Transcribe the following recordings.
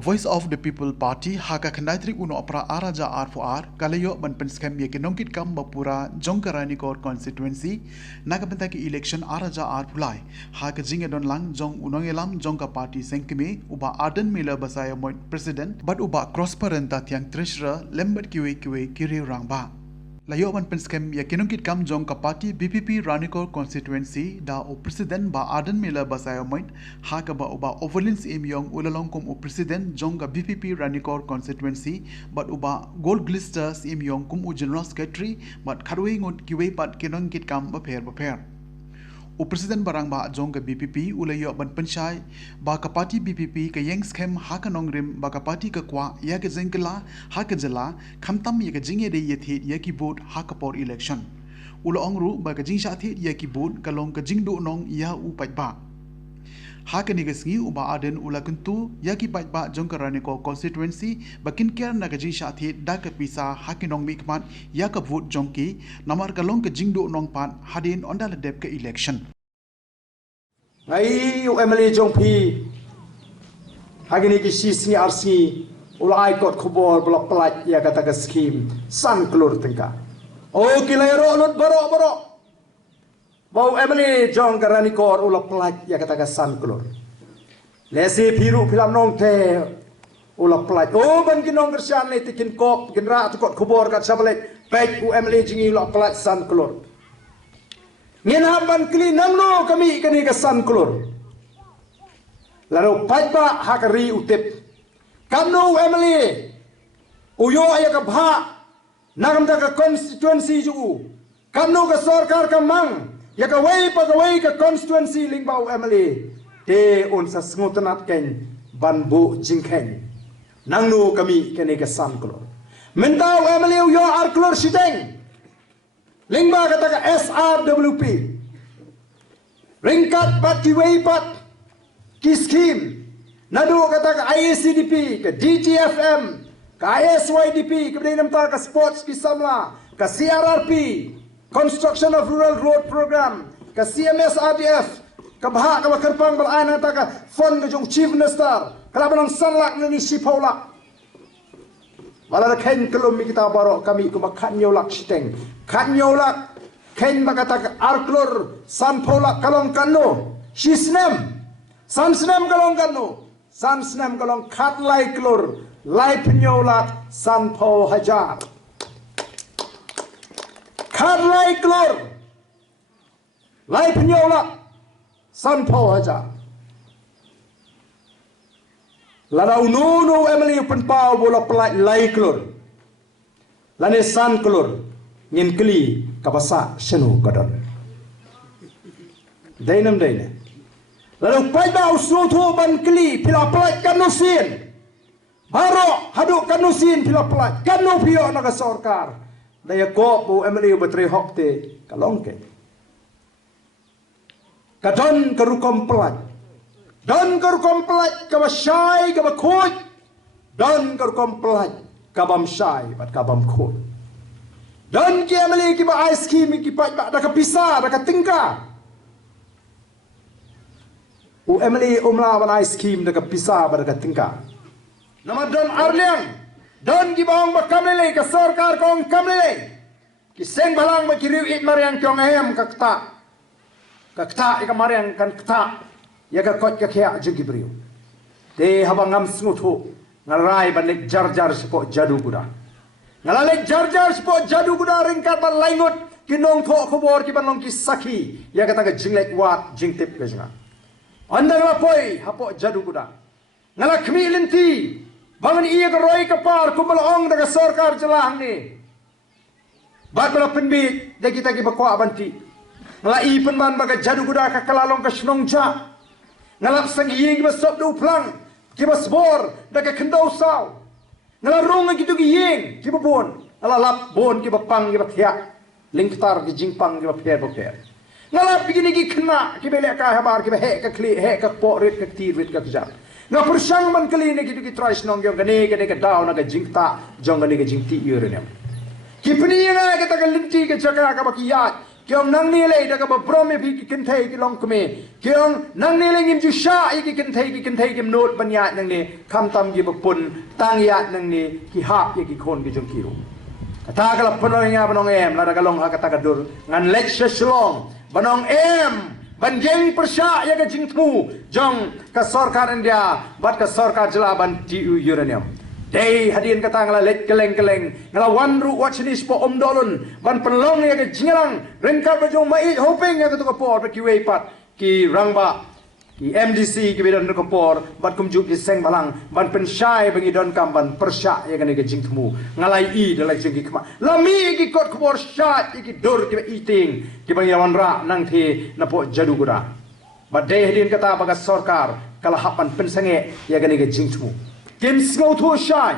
Voice of the People Party haka kandai uno opera araja R4R kalayo ban penskem ye kenongkit kam bapura jongkaranikor constituency nakapentaki election araja R pulai haka jinge don lang jong unongelam jongka party sengkeme uba Arden Miller basaya moit president but uba cross parenta tiang treasurer lembet kiwe kiri rangba layo ban penskem ya kenongkit kam jongka party BPP Ranikor constituency da o president ba Arden Miller basaya moit haka ba uba overlins imyong ulalong kom o president jongka BPP Ranikor constituency but uba gold glisters imyong kum u general secretary but kharwe ngot kiwe pat kenongkit kam ba pher o president barang ba jongka BPP ulayo ban penchai ba ka party BPP ka yang scam haka nongrim ba ka party ka kwa ya ka jengkala haka jala khamtam ya ka jinge de yethi ya ki vote haka por election ulo ongru ba ka jing sha thi ya ki vote ka long ka jingdu nong ya u pai ba haka ni gasngi uba Arden ula kuntu ya ki pai ba jongka raniko constituency ba kin ker na ka jing sha thi da ka pisa haki nong mi kmat ya ka vote jongki namar ka long ka jingdu nong pan hadin ondal dep ka election ngai UMLA jongpi hagini ki sisni arsi ulai kot khobor blok pelat ya kata ka skim san klur tengka o kilairo lut baro bau UMLA jong garani kor ulok pelat ya kata ka san klur lesi biru filam nong te ulok pelat o ban kinong kersian le tikin kop genra kot khobor kat sabalek baik UMLA jingi ulok pelat san klur ngin haban kli namno kami kani kesan klur lalu pajba hakari utip kamno UMLA uyo aya ka bha nagam ka constituency ju kamno ka sarkar ka mang ya ka wei ka constituency lingba UMLA te on sa sngotanat ken banbu jingken nangno kami kani kesan klur menta UMLA uyo ar klur sideng lingba kata ka SRWP ringkat bat kiwei pat ki skim nadu kata ka IACDP ke DGFM ka ISYDP ke bidang namtar ka sports ki samla ka CRRP construction of rural road program ka CMSRDF ka bahak ka kerpang berana ta ka fund ka jong chief minister kala banang sanlak ni sipaula wala ken kelum kita barok kami ku makan nyolak siteng kan nyolak ken makata arklor sanpolak kalong kanno sisnem sansnem kalong kanno sansnem kalong kat lai klor lai penyolak sanpo hajar kat lai klor lai penyolak sanpo hajar Lanau nunu Emily penpau bola pelai lai klur. Lane san klur. Ngin keli kapasa senu kadon. Dainam daine. Lalu pai bau sutu ban keli pila pelai kanusin. Baro haduk kanusin pila pelai kanu pio naga sarkar. Daya ko bu Emily betre hokte kalongke. Kadon kerukom pelai. Dan kerkomplek kaba syai kaba kuj dan kerkomplek kabam syai bat kabam kuj dan kiameli kiba ice cream kipa da ka pisa da ka tingka emeli umla ban ice cream da ka pisa ba da ka tingka nama don arliang dan gibang ba kamele ka sarkar kong kamele kiseng balang ba kiriu it mariang kyong ahem kakta ika mariang kan kta ya ka kot ka kya jugi brio te habangam smutu ngarai banek jar sepo jadu guda ngalale jar sepo jadu guda ringkat ban laingut kinong tho khobor ki banong ki saki ya kata ka jinglek wat jingtip ka jinga andang lapoi hapo jadu guda ngala khmi linti bangan iya ka roi ka par kumalong daga sarkar jelang ni bat bala penbit de kita ki bakwa banti ngala i penban baga jadu guda ka kalalong ka snongja ngalap sang ying ba sob do plang ki ba sbor da ka kendo saw ngala rong ki du ying ki ba bon ngala lap bon ki ba pang ki ba thia lingtar ki jingpang ki ba pher ngala bigini ki khna ki bele ka habar ki ba he ka kli he ka po rit ka tir rit ka ja nga persang man kali ne ki du ki trais nong yong gane ka daw na ka jingta jong gane ka jingti yure ne ki pni nga ka ta ka linti ka chaka ka ba ki ya kiong nang ni le da ka ba brom e pi ki ken thei ki long kme kiong nang ni le ngim ju sha i ki ken thei ki not ban ya nang ni kham tam gi ba pun tang ya nang ni ki ha ki khon ki jong ki ru ta ka la panoi nga banong em la da ka long ha ka ta ka dur ngan lek shalong banong em ban jeng persya ya ka jing thu jong ka sarkar India bat ka sarkar jela ban tiu uranium dei hadin kata ngala lek keleng ngala wan ru wat sinis po om dolun ban penlong ya ka jingalang rengkar bajong mai hoping ya ka to ka por ki wei pat ki rangba ki MDC ki bedan ko por bat kum juk ki seng balang ban pensyai bangi don kam ban persya ya ka ne ka jing thu ngalai i dalai jing ki kma lami ki kot ko por syat ki dur ki eating ki bangi wan ra nang the na po jadu gura bat dei hadin kata baga sarkar kala hapan pensange ya ka ne ka jing thu kim sngau thu syai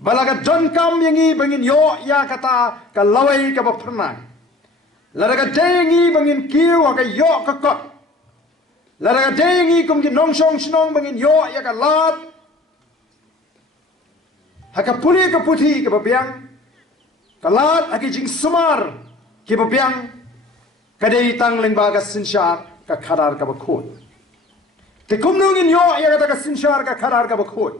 balaga don kam yangi bangin yo ya kata ka lawai ka ba pernai laraga dei ngi bangin kiu ka yo ka kot laraga dei ngi kum ki nong song snong bangin yo ya ka lat haka puli ka puthi ka babiang ka lat aki jing sumar ki babiang ka dei tang leng ba ka sinshar ka khadar ka ba khot te kum nungin yo ya ka sinshar ka khadar ka ba khot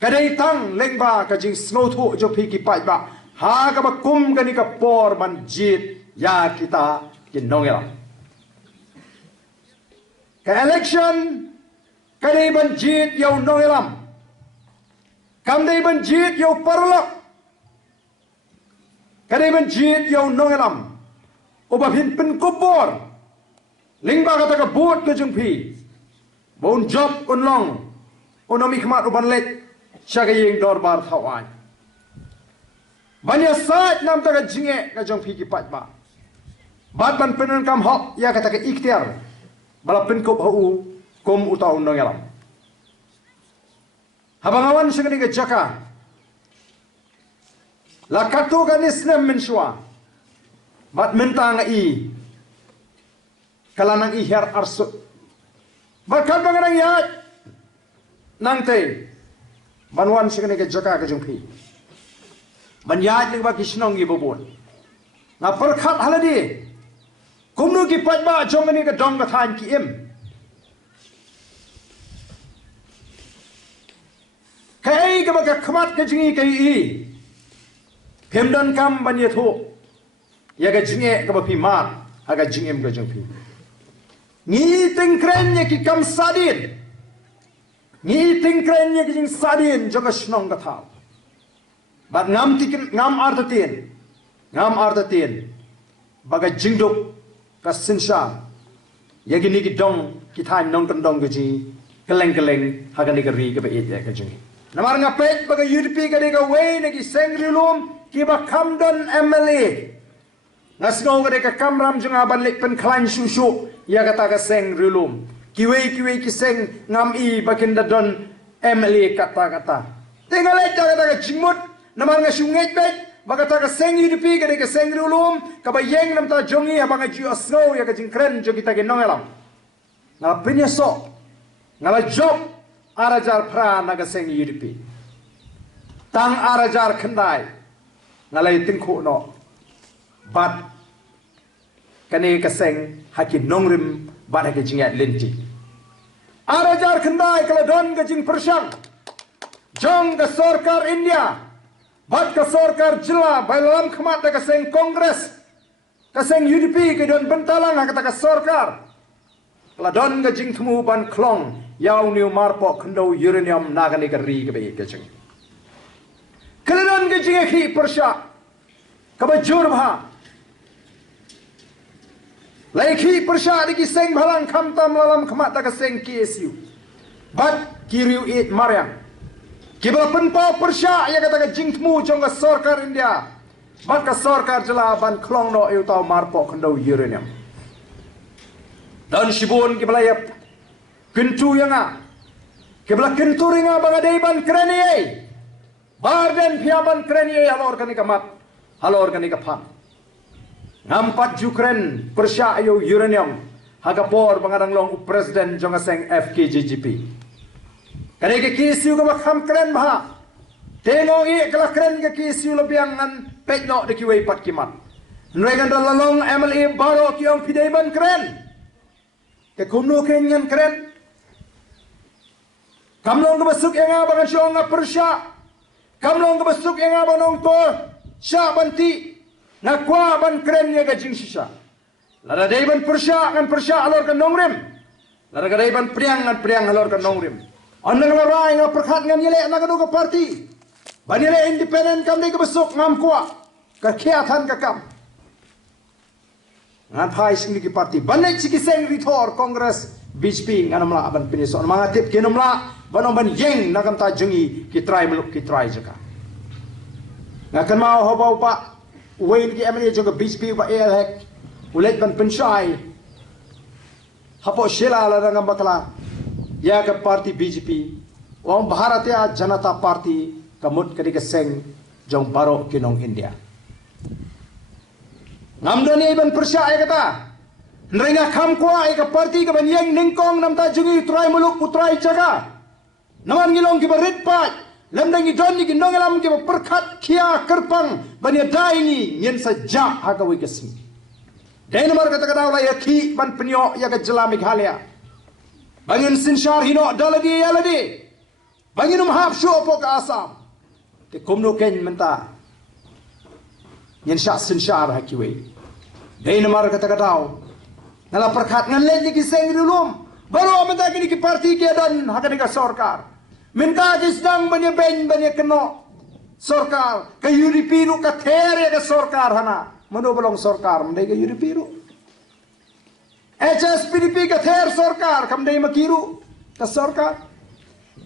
ka dei tang leng ba ka jing snow thu jo phi ki pai ba ha ka ba kum ka ni ka por ban jit ya kita ki nongela ka election ka dei ban jit yo nongelam kam dei ban jit yo parlok ka dei ban jit yo nongelam oba phin pen kubor lingba ka ta ka bot ka jung phi bon job unlong onomi khmat uban lek chagayeng dorbar thawai banya sat nam ta ka jinge ka jong phi ki pat ba bat ban penan kam hop ya ka ta ka ikhtiar bala pen ko hu kom utau nongelam habangawan sengani ke jaka la katu kan islam menshwa bat mentang i kalanang i her arsu bakat bangarang ya nangte banwan sengani ke jaka ke jungpi ban ya ning ba kisnong gi bobon na perkhat haladi kumnu ki patba jongani ka dong ka than ki im kai ka ba ka khmat ka jingi kai i phemdan kam ban ye tho ya ka jinge ka ba phi ma ha ka jingem ka jong phi ngi ting kren ye ki kam sadin ngi ting kren ye ki jing sadin jo ka snong ka tha ba ngam tikin ngam ardatin baga jingduk ka sinsha yagi ni ki dong ki than nong kan dong ji keleng hagani ka ri ka ba et ka jingi namar nga pet baga UDP ka de ka we ne ki sengrilum ki ba kamdon MLA nasno ka de ka kamram junga ban lek pen klan shushu ya kata ka sengrilum ki we ki seng ngam i bakin da don MLA kata tinggal aja kata ka jingmut namar nga shunget bet baga ta ka seng UDP ka de ka sengrilum ka ba yeng nam ta jongi ha banga ju asno ya ka jingkren jo kita ke nongelam na penyeso ngala job arajar pra naga seng UDP tang arajar khandai ngalai tingkhu no bat kane ka seng hakin nongrim bat ha jingat lenti arajar khandai kala don ka jing persang jong ka sarkar India bat ka sarkar jila bailam khmat ka seng kongres ka seng UDP ke don bentalang ha ka sarkar kala don ka jing thmu ban klong yaw niu marpo khndo uranium nagani ka ri ka be ka jing kaladan ka jing khi persha ka ba jur bha lai khi persha di ki seng bhalang kham tam lalam khmat ta ka seng KSU bat kiriu it maryam kibra penpa persha ya kata ka jing thmu jong ka sarkar India bat ka sarkar jala ban klong no eu taw marpo khndo uranium dan shibun kibla ya kentu yang a kebla kentu ringa banga deiban krenie barden piaban krenie halor kani kamat halor kani kapam nampat Ukraine persya ayo uranium hagapor bangarang long presiden jonga seng FKJGP kani ke kisiu ka bakham kren bha tengong i kala kren ke kisiu lobiang ngan petno de kiwei pat kimat Nregan dalalong MLA baro kiong pidayban keren. Ke kumno kenyan keren. Kamlong kebasuk yang abangan syong nga persya. Kamlong kebasuk yang abanong to sya banti. Nakwa ban keren ya gajing sisa. Lara dayban persya ngan persya alor kan nongrim. Lara dayban priang ngan priang alor kan nongrim. Andang larai nga perkhat ngan yele na kanu ka parti. Banile independen kam ni kebasuk ngam kwa. Kakiatan kakam. Ngan phai sing ki parti banai siki seng ritor Kongres BJP ngan amla ban piniso mga tip kinamla banong ban yeng nakam ta jungi ki try meluk ki try jaka. Ngakan mau hobau pa wain ki MLA juga BJP ba elek ulet ban pensyai hapo shela la ngam bakla ya ke parti BJP wang Bharatiya Janata Party kamut kadi ke seng jong baro kinong India. Ngamdoni iban persya kata nrenga kham kwa ka parti ka banyang ningkong nam ta jungi try muluk putrai jaga naman ngilong ki barit pa lamdang idon ni ginong lam ki perkhat khia kerpang banya dai ni nyen sa ja ha ka wi kesmi dai namar kata kata la yakhi ban penyo ya ka jela Meghalaya bangin sinshar hino daladi yaladi bangin hap shu po ka Assam te komno ken menta nyen sha sinshar ha ki wi dai namar kata kata nala perkhat ngan len ni kiseng dulum baru menta kini ki parti ke dan hakani ka sarkar minta kisdang banya ben banya keno sarkar ka UDP ru ka there ka sarkar hana mano bolong sarkar mendai ka UDP ru HSPDP ka ther sarkar kamdai makiru ka sarkar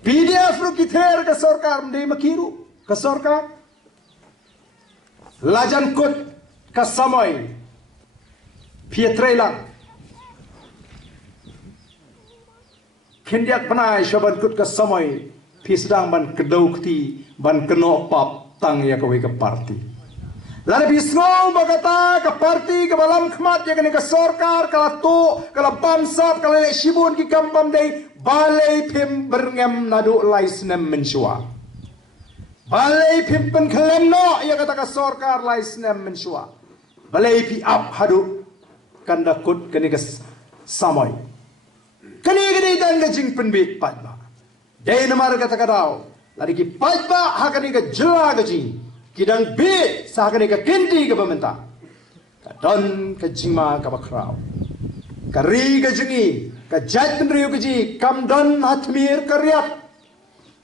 PDF ru ki ther ka sarkar mendai makiru ka sarkar lajan kut ka samay Pietrelang Kendiak panai syaban kut ke samai pisdang ban kedau kti ban keno pap tang ya kawe ke parti. Lalu bisngol bagata ke parti ke balam khmat ya kene ke sarkar kala to kala bamsap kala shibun ki kampam dei balai pim berngem nadu laisnem mensua. Balai pim pen kelem no ya kata ke sarkar laisnem mensua. Balai pi up hadu kanda kut kene ke samai. Kani dan gajing penbit patba. Dai namar kata kadau. Lari ki patba hakani ka jela gajing. Kidang bit sahakani ka kendi ka pementa. Kadon ka jingma ka bakrau. Kari gajingi ka jat penriu gaji kam don hatmir karyat.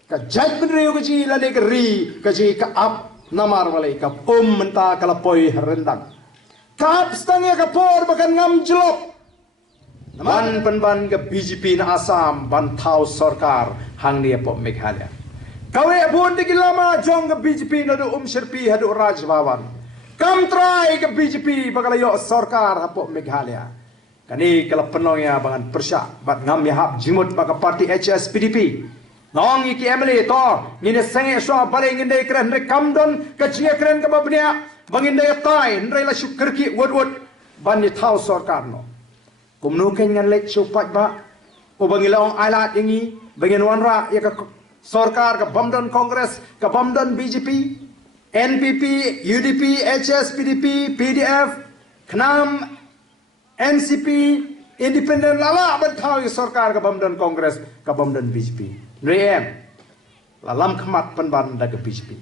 Ka jat penriu gaji lali kari gaji ka ap namar walai ka menta kalapoi rendang. Ka ap stangnya ka por bakan ngam jelop. Naman penban ke BJP na Assam bantau sarkar hang dia pok Meghalaya. Kawe bun di lama jong ke BJP na do Sherpi hadu Rajbawan. Kam try ke BJP bagalayo sarkar hapok Meghalaya. Kani kala penongya bangan persya bat ngam ya hap jimut baka parti HSPDP. Nong iki MLA to ngine senge so bale nginde kren re kamdon ka jinga kren ka babnya banginde tai ndre la syukurki wod ban ni thau sarkar no. Kumno kenyan lek chupat ba o bangilong alat ingi bangin wanra ya ka sarkar ka bamdan Kongres ka bamdan BJP NPP UDP HSPDP PDF KNAM NCP independen lala bantau sarkar ka bamdan Kongres ka bamdan BJP nrem lalam khmat panban da ka BJP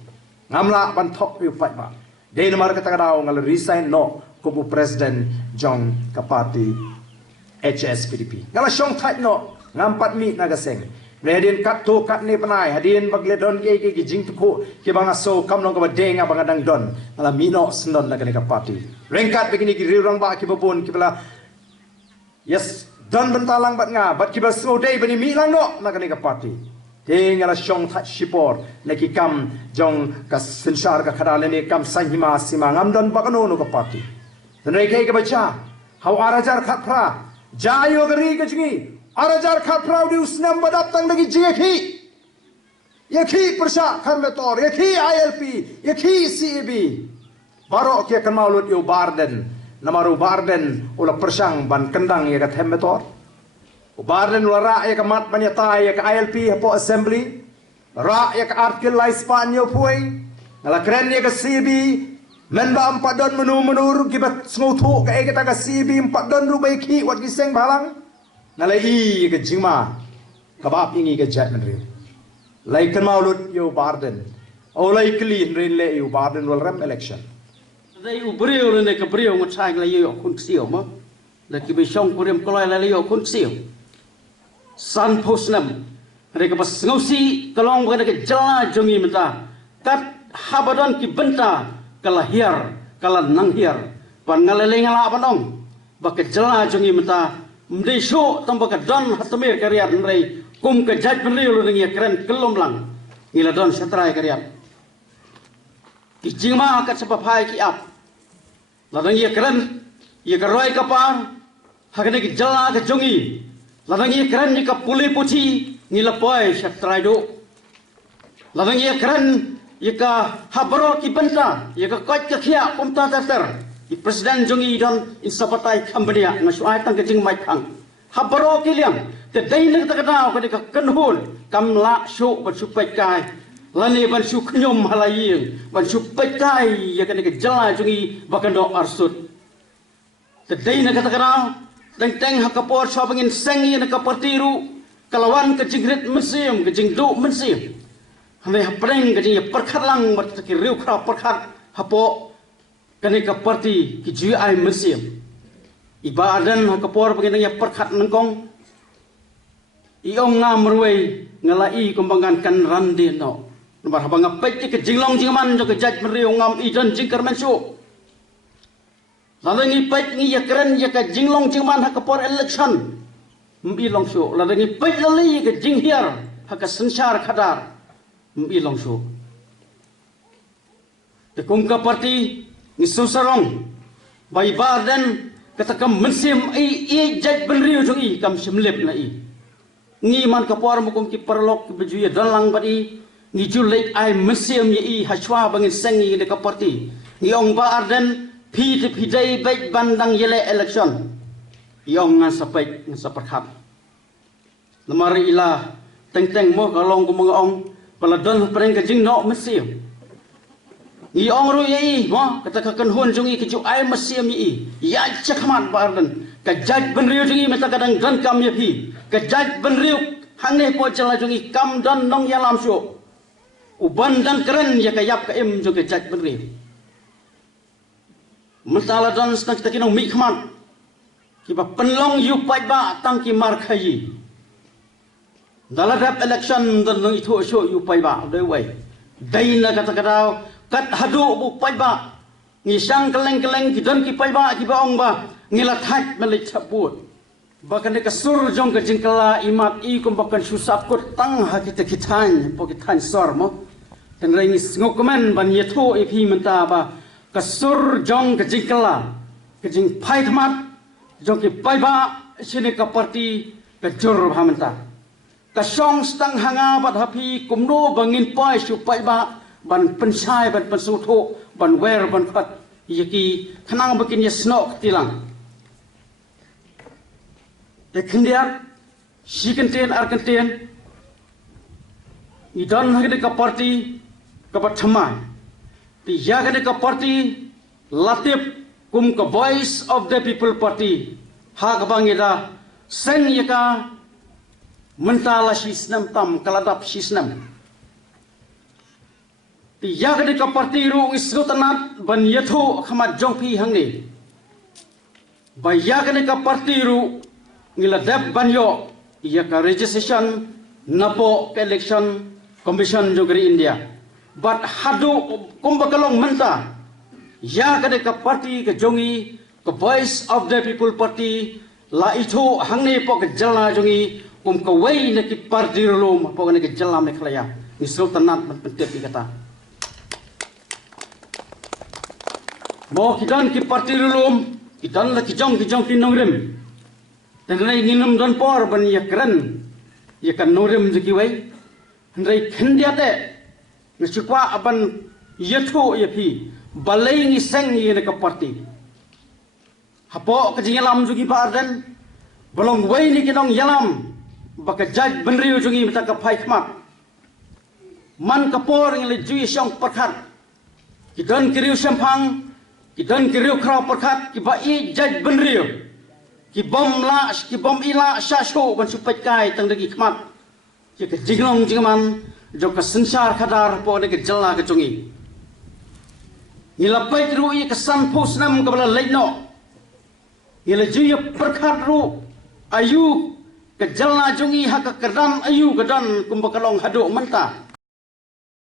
ngamla ban thok yu pat ba dei namar kata kadau ngal resign no kubu president jong ka party HSPDP. Ngala syong thai no ngampat mi nagaseng. Hadin kat to kat ni panai hadin bagledon ke jing tuku ke banga so kam nong ka deng abang adang don. Ngala mi no sendon na ka parti. Rengkat begini ki riurang ba ki babon ki bala. Yes, don bentalang bat nga bat ki bal so day bani mi lang no na ka parti. Ngala syong thai shipor na ki kam jong ka senshar ka khadale ni kam sanhima sima ngam don ba kanu no ka parti. Tenai ke baca. Hau arajar khat pra Jayo gari kecingi, arajar khat praudi usnam badap tang lagi jeki, yeki persya karmetor, yeki ILP, yeki CEB, baru kia kemalut yo barden, namaru barden ula persyang ban kendang ya kat hemmetor, barden ula ra ya kamat banyata ya ka ILP hapo assembly, ra ya ka artkil laispan yo puai, ngala keren ya ka CEB, Men ba 4 don menur kibat sengutu ke kita kasih bi 4 don rubai ki wat kiseng balang. Nalai ke jingma. Kabab ingi ke jat menri. Lai kan maulut yo barden. Olai clean rin le yo barden wal ram election. Dai ubrio le ke brio ngchai la yo kun sio mo. La ki be shong kurem kolai la yo kun sio. San posnam. Re ke pas ngosi kalong ke jala jongi mata. Kat habadon ki benta kalahir kala nanghir pan ngalele ngala panong bak jala jongi mata mde sho tamba ka don hatme kariat nrei kum ke jaj penri lu ngi keren kelom lang ngila don satrai kariat ki jingma ka sapapai ki ap ladang ye keren ye karoi kapar hakane ki jala ka jongi ladang ye keren ni ka puli puci ngila poi satrai do ladang ye keren Jika habro ki benta, jika kot ke kia kumta tater, di presiden jongi don insapatai Cambodia ngasuai tang kejing mai thang. Habro ki liang, te dai nek ta kadau ka dika kenhun, kam la shu ban shu pai kai. Lani ban shu knyum halaying, ban shu pai kai ya ka nek jala jongi bakan do arsut. Te dai nek ta kadau, teng teng hakapor so bangin sengi nek partiru, kalawan kejing rit museum, kejing du museum. Hame hapreng kajing perkhat lang mat ki riu kra perkhat hapo kani ka parti ki ji ai museum iba adan hakapor pagin ya perkhat nangkong iong ngam ruai ngalai kumbangan kan randi no nomor habang apet ki jinglong jingman jo ke jaj meriu ngam idan jingkar mensu lalu ngi pet ngi ya keren ya ka jinglong jingman hakapor election mbi long su lalu ngi pet lali ke jinghiar haka sensar khadar ilong so. Tekungka parti ni susarong bai barden katakam mensim i jaj benriu jong i kam simlep na i. Ngi man kapor mukum ki perlok bejuya dalang badi ni julek ai mensim i haswa bangin sengi de parti. Ni ong barden pi de pidai baik bandang yele election. Iong ngasapai ngasaperhat. Lemari ilah teng-teng mo kalong ku mga ong paladon pereng kajing no mesim i ong ru yi mo kata ka kan hun jungi ke ju ai mesim yi ya chakman barden ka jaj benriu jungi meta kadang gan kam ye pi ka jaj benriu hangne po jala jungi kam dan nong ya lam su uban dan keren ya ka yap ka em ju ke jaj benriu mestala dan snak ta kinong mi khman ki ba penlong yu pai ba tang ki mar khayi dalam election dan nang itu show you pai ba doi wai dai na kata kadau kat hadu bu pai ba ngisang keleng-keleng kidan ki pai ba ki ba ong ba ngilat hak melik sabut bahkan de kasur jong ke jingkala imat i kum bakan susap kut tang ha kita kitan po kitan sor mo dan rai ni ngokomen ban yeto e phi menta ba kasur jong ke jingkala ke jing pai thmat jong ki pai ba sine ka parti ke jur ba menta kasong stang hanga bat hapi kumno bangin pai supai ba ban pensai ban pensuto ban wer ban khat yaki khanang bakin ya snok tilang te khindiar sikenten arkenten idan hagde ka parti ka pathama ti ya hagde ka parti latip kum ka voice of the people party ha ka bangida sen yaka mentala sisnam tam kaladap sisnam tiya kade ka parti ru isrutanat ban yatho khamat jongpi hangne baya kade ka parti ru ngila deb banyo ya ka registration napo election commission jogri India but hadu kumbakalong menta ya kade ka parti ka jongi ka voice of the people party la itho hangne po ka jala jongi ka wai na ki parti rolom po na ki jalam ne khlaya ni sultanat man pentep kata mo kidan ki parti rolom kidan la ki jong ki nongrem dan rai nginum don por ban ya keren ya kan nongrem jeki wai rai khendiate ni chukwa aban yatho ya phi balai ngi seng ye na ka parti hapo ka jingalam jugi bardan bolong wai ni kinong yalam baka jaj benriu jungi mata ka phai khmat man kapor ngi le jui song pakhat Kidan kiriu sempang, kidan kiriu krau perkat, kibai jaj benriu. Kibom la, kibom ila syasho ban supai kai tang dagi kmat. Jika jinglong jingman, joka sensar kadar po dagi jela kecungi. Ngilapai kirui kesan posnam kabala leino. Ngila juya perkat ru ayu kejalna jungi haka kedan ayu kedan kumbakalong hadu mentah.